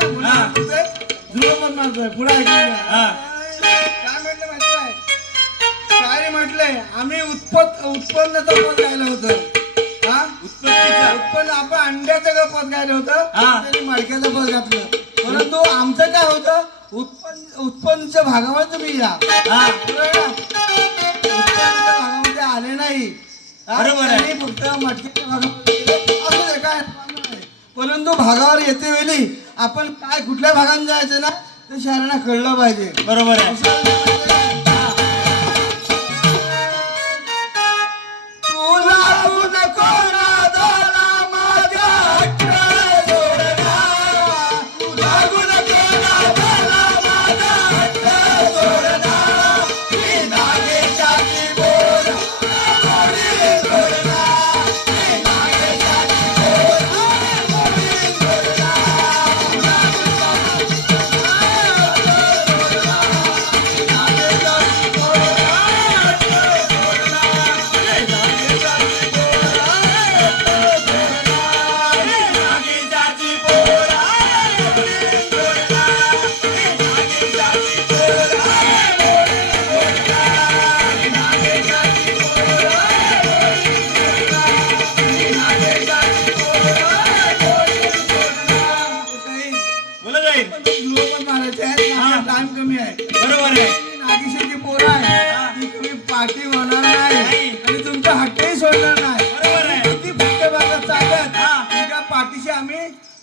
हा. मारतोय. पुढे. हा. काय म्हटलं माहिती म्हटलंय आम्ही उत्पत उत्पन्नाचं पद गायलं होतं हा उत्पत्तीचा उत्पन्न आपण अंड्याचं पद गायलं होतं मडक्याचं पद घातलं परंतु आमचं काय होतं उत्पन्न उत्पन्नच्या भागामध्ये तुम्ही या हा? उत्पन्नाच्या भागामध्ये आले नाही? बरोबर आहे. फक्त मटकीच्या भागामध्ये. असू काय. परंतु भागावर येते वेळी आपण काय कुठल्या भागात जायचं ना ते शहरांना कळलं पाहिजे. बरोबर आहे.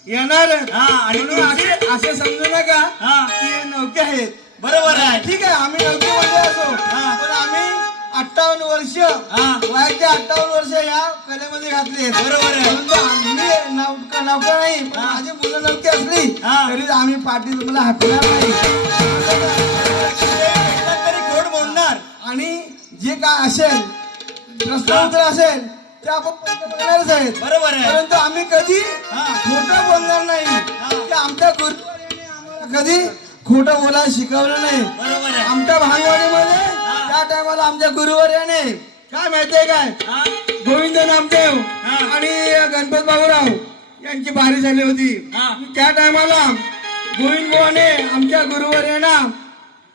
येणार हा, आणि म्हणून असे असे समजू नका हा. की नौके आहेत बरोबर आहे ठीक आहे आम्ही नौके मध्ये असो हा. पण आम्ही अठ्ठावन्न वर्ष हा. वयाचे अठ्ठावन्न वर्ष या कलेमध्ये घातले बरोबर आहे. आम्ही नौका नौका नाही पण हा. माझी मुलं नौकी असली हा. तरी आम्ही पाठी तुम्हाला हटणार नाही तरी गोड बोलणार आणि जे काय असेल प्रश्न उत्तर असेल ते आपण पंच बघणारच आहेत बरोबर आहे परंतु आम्ही कधी हा. खोटं बोलणार नाही की आमच्या गुरुवारीने आम्हाला कधी खोटं बोलायला शिकवलं नाही बरोबर आहे आमच्या भांगवाडीमध्ये. त्या टायमाला आमच्या गुरुवार्याने काय माहितीये काय हा गोविंद नामदेव. आणि गणपत बाबूराव यांची बारी झाली होती हा. त्या टायमाला गोविंद बुवाने आमच्या गुरुवर्यांना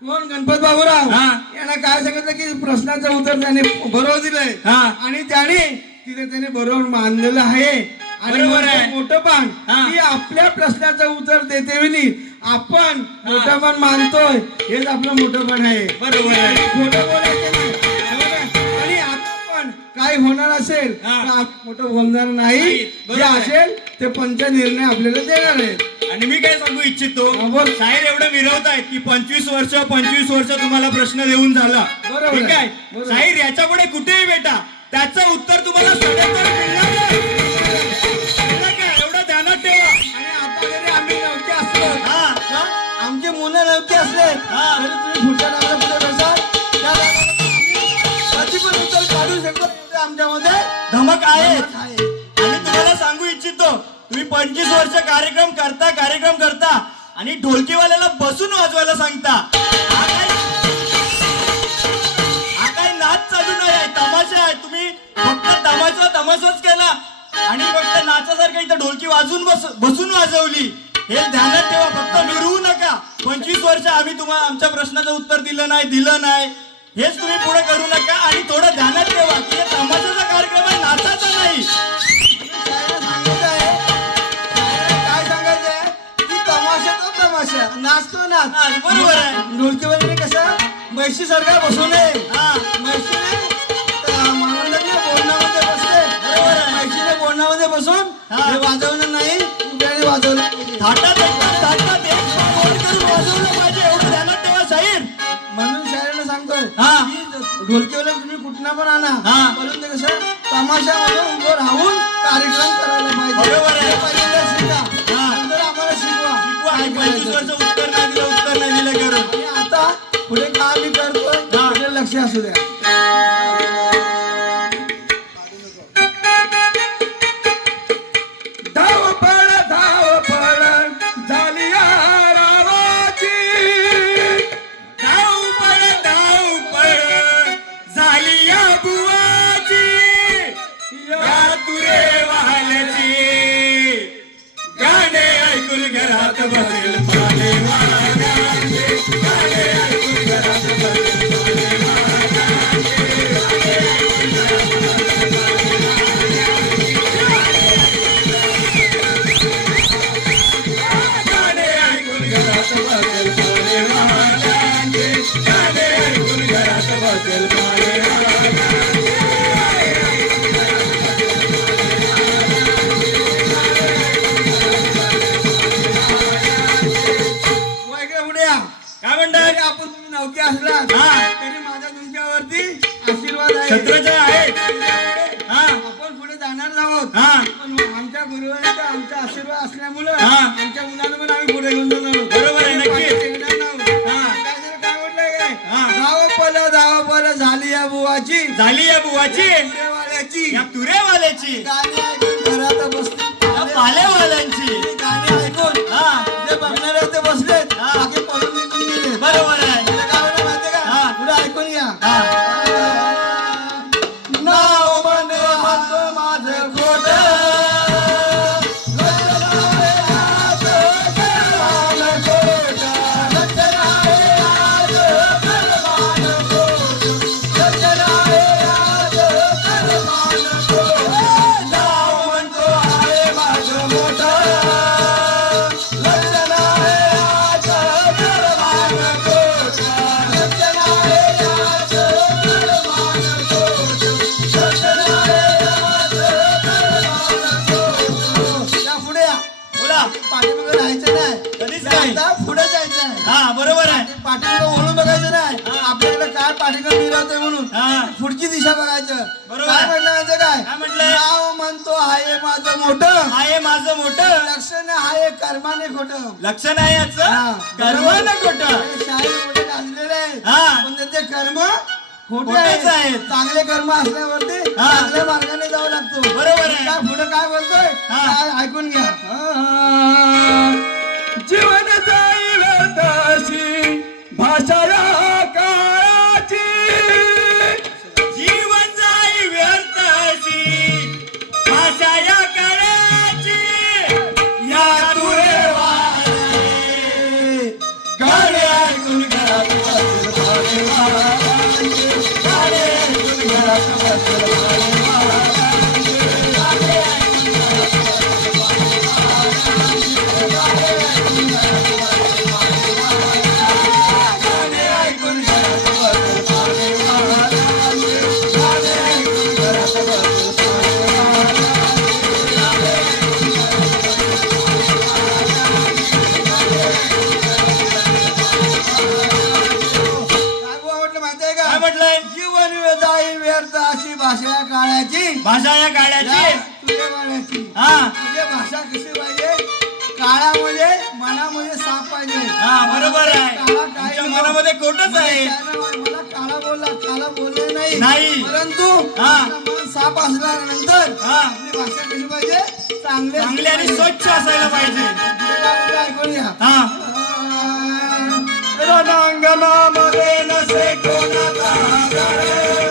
कोण गणपत बाबूराव हा. यांना काय सांगितलं की प्रश्नाचं उत्तर त्याने बरोबर दिलंय हा. आणि त्याने तिथे त्याने बरोबर मानलेलं आहे आणि बरोबर आहे. मोठं पान हा. की आपल्या प्रश्नाचं उत्तर देते वेळी आपण मोठं पण मानतोय हेच आपलं मोठं पण आहे बरोबर आहे. खोटं बोलायचं नाही बरोबर? आणि आता पण काय होणार असेल हा. तर आपण मोठं बोलणार नाही नाही, जे बरोबर आहे. असेल ते पंच निर्णय आपल्याला देणार आहेत आणि मी काय सांगू इच्छितो हा, बोल. शाहीर एवढं मिरवतायत की पंचवीस वर्ष पंचवीस वर्ष तुम्हाला प्रश्न देऊन झाला बरोबर ठीक आहे. आहे बरोबर. शाहीर याच्यापुढे कुठेही भेटा त्याचं उत्तर तुम्हाला? एवढं ध्यानात ठेवा आणि आता जरी आम्ही असलो हा आमचे मुलं असले हा. तरी तुम्ही पुढच्या टायमाला पुढे बसा त्या टायमाला आम्ही कधी पण उत्तर काढू शकतो आमच्यामध्ये धमक आहे. आणि तुम्हाला सांगू इच्छितो तुम्ही पंचवीस वर्ष कार्यक्रम करता कार्यक्रम करता आणि ढोलकीवाल्याला बसून वाजवायला सांगता नाच चालू नाही आहे तमाशा आहे. तुम्ही फक्त तमाशा तमाशाच केला. आणि फक्त नाचासारखं इथं ढोलकी वाजून बस बसून वाजवली. हे ध्यानात ठेवा फक्त मिरवू नका. पंचवीस वर्ष आम्ही तुम्हाला आमच्या प्रश्नाचं उत्तर दिलं नाही दिलं नाही. हेच तुम्ही पुढे करू नका आणि थोडं ध्यानात ठेवा की हे तमाशाचा कार्यक्रम आहे नाचाचा नाही. काय सांगायचं आहे की तमाशा तो तमाशा नाच. तो नाच बरोबर आहे. ढोलकीवाल्याने कसं म्हैशी सारखा बसू नये हा म्हैशीने बोलण्यामध्ये बसते बरोबर आहे. म्हैशीने बोलण्यामध्ये बसून हा. वाजवणं नाही उभ्याने वाजवलं. थाटात एक करून वाजवलं पाहिजे एवढं ध्यानात ठेवा शाहीर म्हणून शाळेला सांगतोय हा. ढोलकीवाला तुम्ही कुठनं पण आणा हा. परंतु कसं तमाशा म्हणून उभं राहून कार्यक्रम करायला पाहिजे बरोबर आहे. हे पहिल्यांदा शिका हा. नंतर आम्हाला शिकवा शिकवा पंचवीस. वर्ष उत्तर नाही दिलं उत्तर नाही दिलं करून हा. पुढे लक्ष असू द्या असल्यामुळं हा. आमच्या मुलांना पण आम्ही पुढे घेऊन जाणार. बरोबर आहे, नक्की. हा. हा. धाव पल धाव पल झाली या बुवाची झाली या बुवाची पुरेवाल्याची या तुरेवाल्याची घरात बसली पालेवाल्यांची पुढची दिशा बघायचं बरोबर. काय म्हटलं काय म्हटलंय? नाव म्हणतो आहे माझं मोठं आहे माझं मोठं लक्षण आहे कर्माने खोटं लक्ष नाही हा. याचं कर्म ना खोट हे शाहीर मोठे गाजलेले आहेत हा. पण त्याचे कर्म खोटे आहेत. चांगले कर्म असल्यावरती हा. चांगल्या मार्गाने जावं लागतो बरोबर आहे. पुढे काय बोलतोय हा. ऐकून घ्या जीवन जाईल तशी भाषा तुझ्या वाड्याची हा. तुझी भाषा कशी पाहिजे? काळामध्ये मनामध्ये साप पाहिजे. हा बरोबर आहे. काळा काय तुमच्या नको. मनामध्ये खोटच आहे. मला काळा बोलला काळा बोलले नाही. नाही. परंतु हा. आपलं मन साप असल्यानंतर हा. आपली भाषा कशी पाहिजे? चांगली चांगली आणि स्वच्छ असायला पाहिजे. ऐकूया हा. रणांगणामध्ये नसे कोणाचा आधार.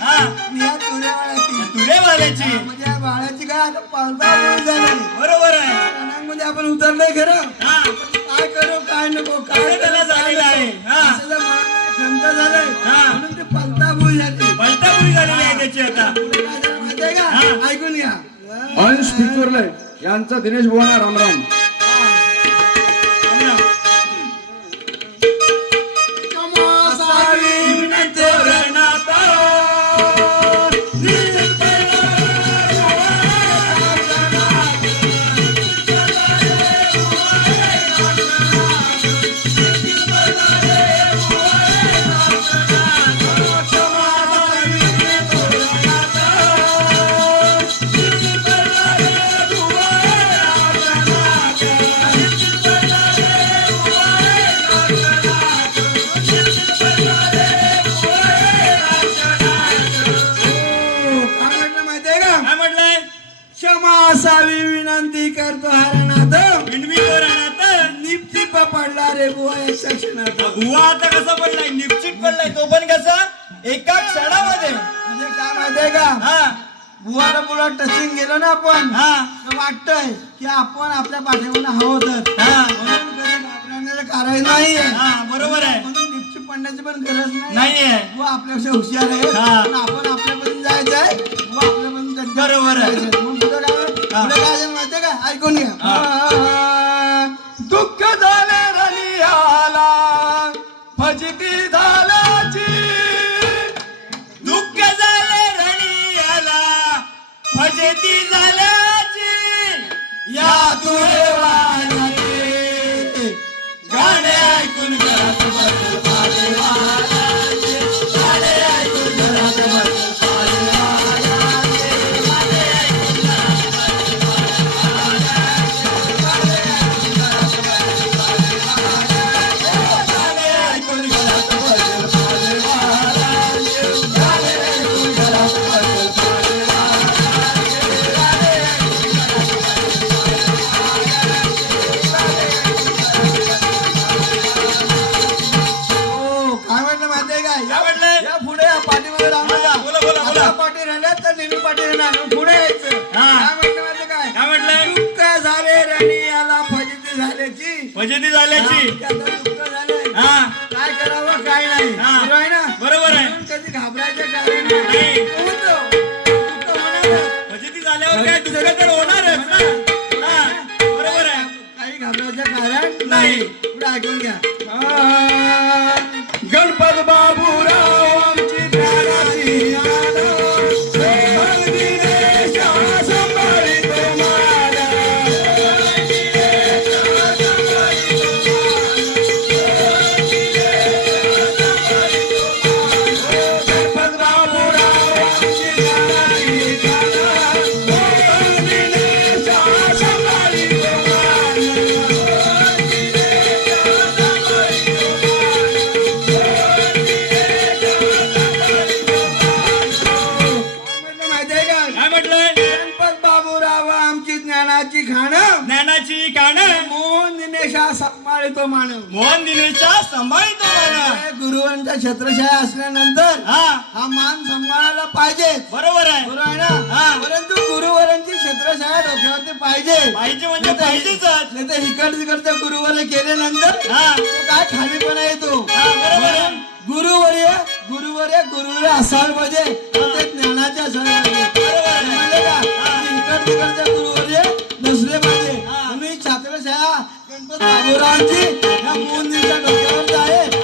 हा. आणि या तुऱ्या बाळाची. तुरे वाल्याची म्हणजे या बाळाची काय आता झाली बरोबर आहे. आपण उतरलोय खरं. हा. काय करू काय नको काय त्याला झालेलं आहे. हा. असं जर मनात खंत झालंय. हा. म्हणून ते पलता बुई झाली. बलतापुरी झालेली आहे त्याची आता. पुढे काय झालं माहितीये का? हा. ऐकून घ्या. अंश पिचोरले यांचा दिनेश बुवाना रामराम विनंती करतो हरणात. विंडवी राहणार निप्ती पडला रे बुवा एक क्षणात भुवा आता कसा पडलाय? निश्चित पडलाय तो पण कसा? एका क्षणामध्ये. म्हणजे काय माहितीये का? हा. बुवाला बुवा टचिंग गेलो ना आपण हा. तर वाटतंय की आपण आपल्या पाठीमागे हवं तर हा. म्हणून कधी घाबरण्याचं कारण नाहीये. हा बरोबर आहे. म्हणून निपची पडण्याची पण गरज नाही नाहीये. व आपल्यापेक्षा हुशार आहे. हा. पण आपण आपल्यापर्यंत जायचंय. व आपल्यापर्यंत बरोबर आहे. पुढे काय. पुढे काय माहितीये का ऐकून घ्या दुःख झाले रनियाला फजिती झाल्याची दुःख झाले रणियाला फजेती झाल्याची या तुळे म्हणजे फजिती झाल्याची. म्हणजे हा काय करावं काय नाही. ना? बरोबर आहे. कधी घाबरायचं कारण नाही. म्हणजे झाल्यावर काय दुसरं तर होणार. सांभाळतो मानव मोहन दिनेशचा सांभाळतो मला गुरुवांच्या छत्रछाया असल्यानंतर हा. हा मान सांभाळायला पाहिजे. बरोबर आहे. बरोबर आहे ना? हा. परंतु गुरुवरांची छत्रछाया डोक्यावरती पाहिजे. पाहिजे म्हणजे पाहिजेच नाही तर इकड तिकडच्या गुरुवर केल्यानंतर हा. तो काय खालीपणा येतो हा, बरोबर आहे. गुरुवर्य गुरुवर्य गुरुवर्य असायला पाहिजे. ते ज्ञानाचे असायला पाहिजे. बरोबर आहे. समजलं का इकड तिकडच्या गुरुवर्य छात्रछाया गणपत या मोहन दिनच्या डोक्यावर आहे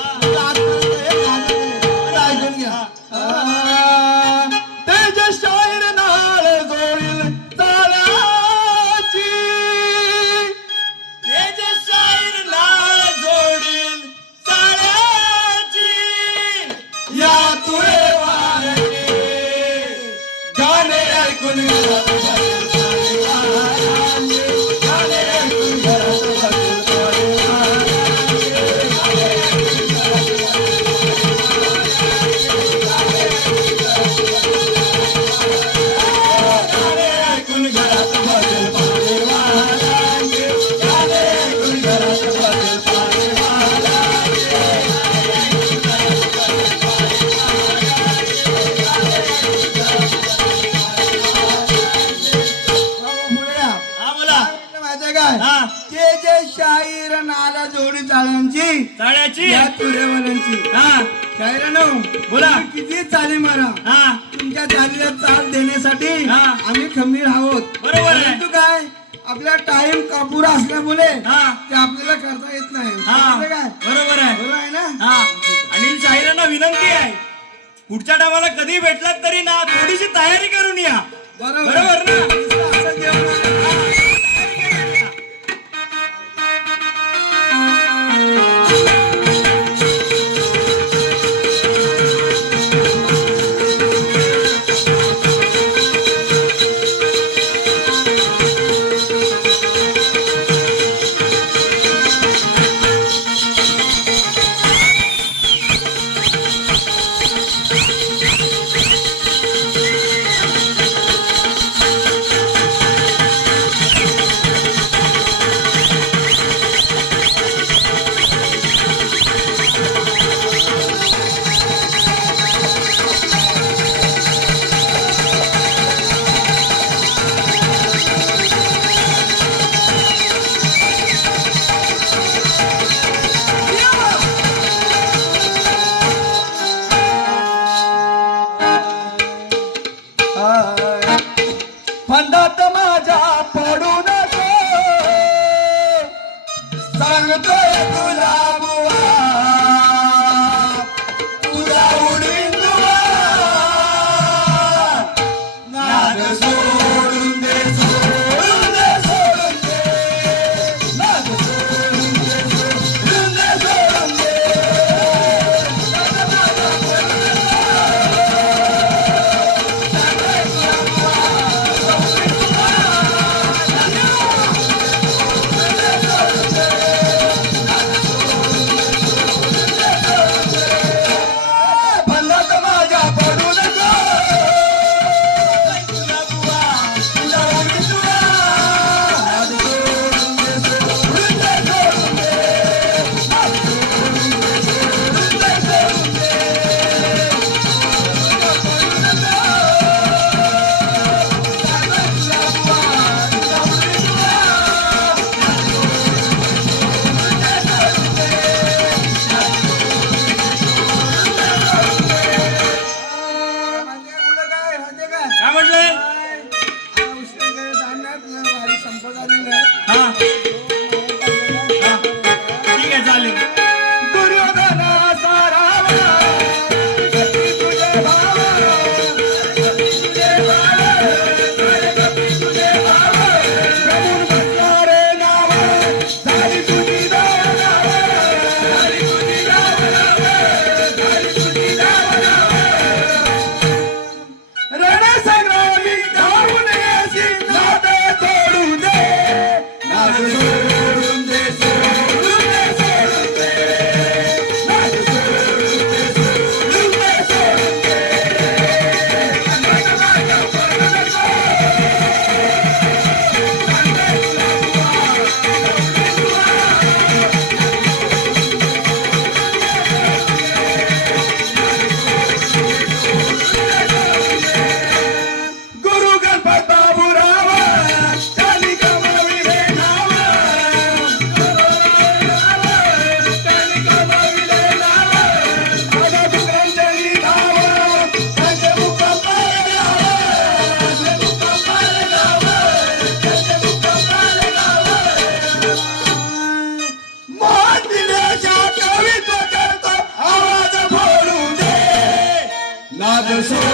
हा. ते जे शाहीर नाला जोडी चाळ्यांची साड्याची या तुरेवाल्यांची हा. बोला. किती चाली मारा? हा. तुमच्या चालीला चाल देण्यासाठी हा. आम्ही खंबीर आहोत. बरोबर आहे. परंतु काय आपला टाइम कापुरा असल्यामुळे हा. ते आपल्याला करता येत नाही. हा. समजलं काय? बरोबर आहे. बरोबर आहे ना? हा. आणि शाहिरांना विनंती आहे. पुढच्या टायमाला कधी भेटलात तरी ना थोडीशी तयारी करून या. बरोबर. बरोबर ना? Hallelujah. I'm sorry.